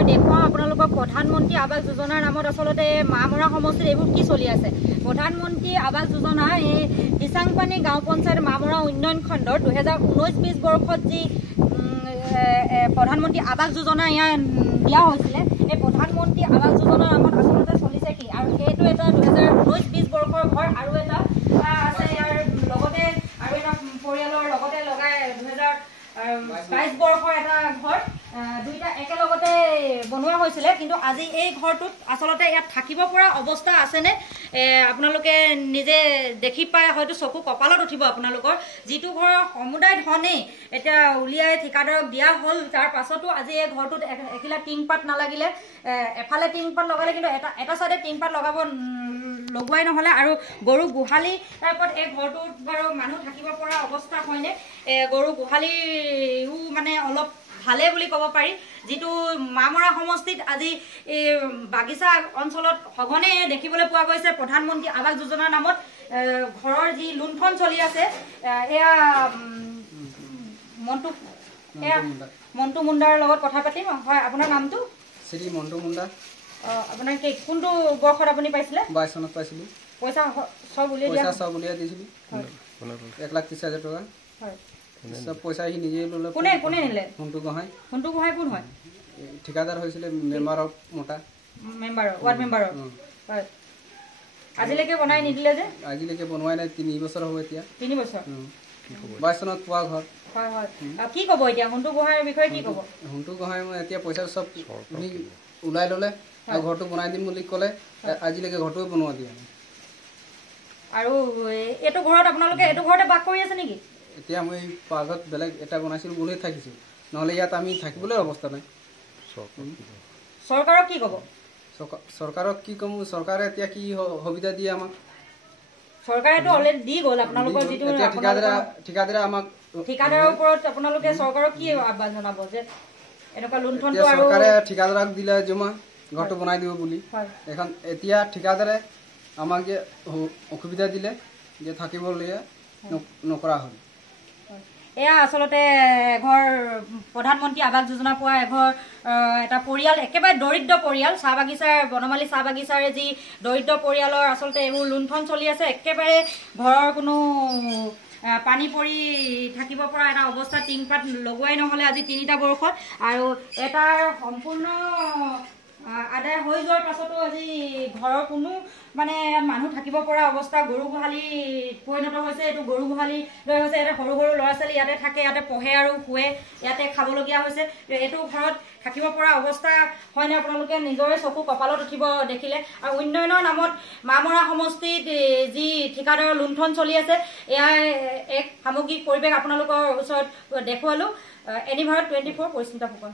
মই দেখুৱাও আপোনালোকক প্ৰধানমন্ত্ৰী আৱাস যোজনাৰ নামত আচলতে মামৰা সমষ্টিত এইবোৰ কি চলি আছে। প্ৰধানমন্ত্ৰী আৱাস যোজনা এই দিচাংপানী গাঁও পঞ্চায়ত মামৰা উন্নয়ন খণ্ডৰ 2019-20 বৰ্ষত যি প্ৰধানমন্ত্ৰী আৱাস যোজনা ইয়াত দিয়া হৈছিলে, এই প্ৰধানমন্ত্ৰী আৱাস যোজনাৰ নামত আচলতে চলিছে কি, আৰু সেইটো এটা 2019-20 বৰ্ষৰ ঘৰ আৰু এটা আছে ইয়াৰ লগতে আৰু এটা পৰিয়ালৰ লগতে লগাই 2022 বৰ্ষৰ এটা ঘৰ, দুইটা একেলগতে বনোৱা হৈছিলে। কিন্তু আজি এই ঘৰটোত আচলতে ইয়াত থাকিব পৰা অৱস্থা আছেনে আপোনালোকে নিজে দেখি পাই হয়তো চকু কপালত উঠিব আপোনালোকৰ। যিটো ঘৰৰ সমুদায় ধনেই এতিয়া উলিয়াই ঠিকাদাৰক দিয়া হ'ল, তাৰ পাছতো আজি এই ঘৰটোত এখিলা টিংপাত নালাগিলে, এফালে টিংপাত লগালে কিন্তু এটা চাইডে টিংপাত লগোৱাই নহ'লে, আৰু গৰু গোহালি টাইপত এই ঘৰটোত বাৰু মানুহ থাকিব পৰা অৱস্থা হয়নে। গৰু গোহালিও মানে অলপ ভালে বুলি ক'ব পাৰি। যিটো মামৰা সমষ্টিত আজি এই বাগিচা অঞ্চলত সঘনে দেখিবলৈ পোৱা গৈছে প্ৰধানমন্ত্ৰী আৱাস যোজনাৰ নামত ঘৰৰ যি লুণ্ঠন চলি আছে। এয়া মন্টু মুণ্ডাৰ লগত কথা পাতিম। হয়, আপোনাৰ নামটো? শ্ৰী মন্টু মুণ্ডা। আপোনাৰ কোনটো বৰ্ষত আপুনি পাইছিলে? 22 চনত পাইছিলোঁ। পইচা চব উলিয়াই দিছিলোঁ 1,30,000 টকা। হয়, সব পইচা সি নিজে ল'লে। কোনে নিলে? হুণ্টু গোহাঁই। হুণ্টু গোহাঁই কোন হয়? ঠিকাদাৰ হৈছিলে মেম্বাৰৰ মোটা ৱাৰ্ড মেম্বাৰৰ। হয়, আজিলৈকে বনাই নিদিলে যে? আজিলৈকে বনোৱাই নাই, 3 বছৰ হ'ব এতিয়া। 3 বছৰ? 22 চনত পোৱা ঘৰ। হয় হয়, কি ক'ব এতিয়া হুণ্টু গোহাঁইৰ বিষয়ে? কি ক'ব? হুণ্টু গোহাঁই এতিয়া পইচা চব ওলাই ল'লে আৰু ঘৰটো বনাই দিম বুলি ক'লে, আজিলৈকে ঘৰটোৱে বনোৱা দিয়া নাই। আৰু এইটো ঘৰত আপোনালোকে এইটো ঘৰতে বাস কৰি আছে নেকি? এতিয়া মই পাকঘৰত বেলেগ এটা বনাইছিলোঁ বুলি থাকিছোঁ, নহ'লে ইয়াত আমি থাকিবলৈ অৱস্থা নাই। চৰকাৰক কি ক'ব? চৰকাৰক কি ক'ম, চৰকাৰে এতিয়া কি সুবিধা দিয়ে আমাক? চৰকাৰেতো অলৰেডি দি গ'ল আপোনালোকৰ যিটো ঠিকাদাৰে আমাক। ঠিকাদাৰৰ ওপৰত আপোনালোকে চৰকাৰক কি আহ্বান জনাব যে এনেকুৱা লুণ্ঠনটো? আৰু চৰকাৰে ঠিকাদাৰক দিলে জমা ঘৰটো বনাই দিব বুলি। এখন এতিয়া ঠিকাদাৰে আমাক যে অসুবিধা দিলে যে থাকিবলগীয়া নকৰা হ'ল। এয়া আচলতে এঘৰ প্ৰধানমন্ত্ৰী আৱাস যোজনা পোৱা এটা পৰিয়াল, একেবাৰে দৰিদ্ৰ পৰিয়াল। চাহ বাগিচাৰ বনমালী চাহ বাগিচাৰে যি দৰিদ্ৰ পৰিয়ালৰ আচলতে এইবোৰ লুণ্ঠন চলি আছে। একেবাৰে ঘৰৰ কোনো পানী পৰি থাকিব পৰা এটা অৱস্থা, টিংপাত লগোৱাই নহ'লে আজি 3টা বৰ্ষত, আৰু এটাৰ সম্পূৰ্ণ আদায় হৈ যোৱাৰ পাছতো আজি ঘৰৰ কোনো মানে মানুহ থাকিব পৰা অৱস্থা। গৰু গোহালি পৰিণত হৈছে, এইটো গৰু গোহালি লৈ হৈছে। ইয়াতে সৰু সৰু ল'ৰা ছোৱালী ইয়াতে থাকে, ইয়াতে পঢ়ে আৰু শুৱে, ইয়াতে খাবলগীয়া হৈছে। এইটো ঘৰত থাকিব পৰা অৱস্থা হয়নে? আপোনালোকে নিজৰে চকু কপালত উঠিব দেখিলে। আৰু উন্নয়নৰ নামত মামৰা সমষ্টিত যি ঠিকাদাৰৰ লুণ্ঠন চলি আছে, এয়া এক সামগ্ৰিক পৰিৱেশ আপোনালোকৰ ওচৰত দেখুৱালোঁ। এনি ভাৰত 24 পৰিস্মিতা ফুকন।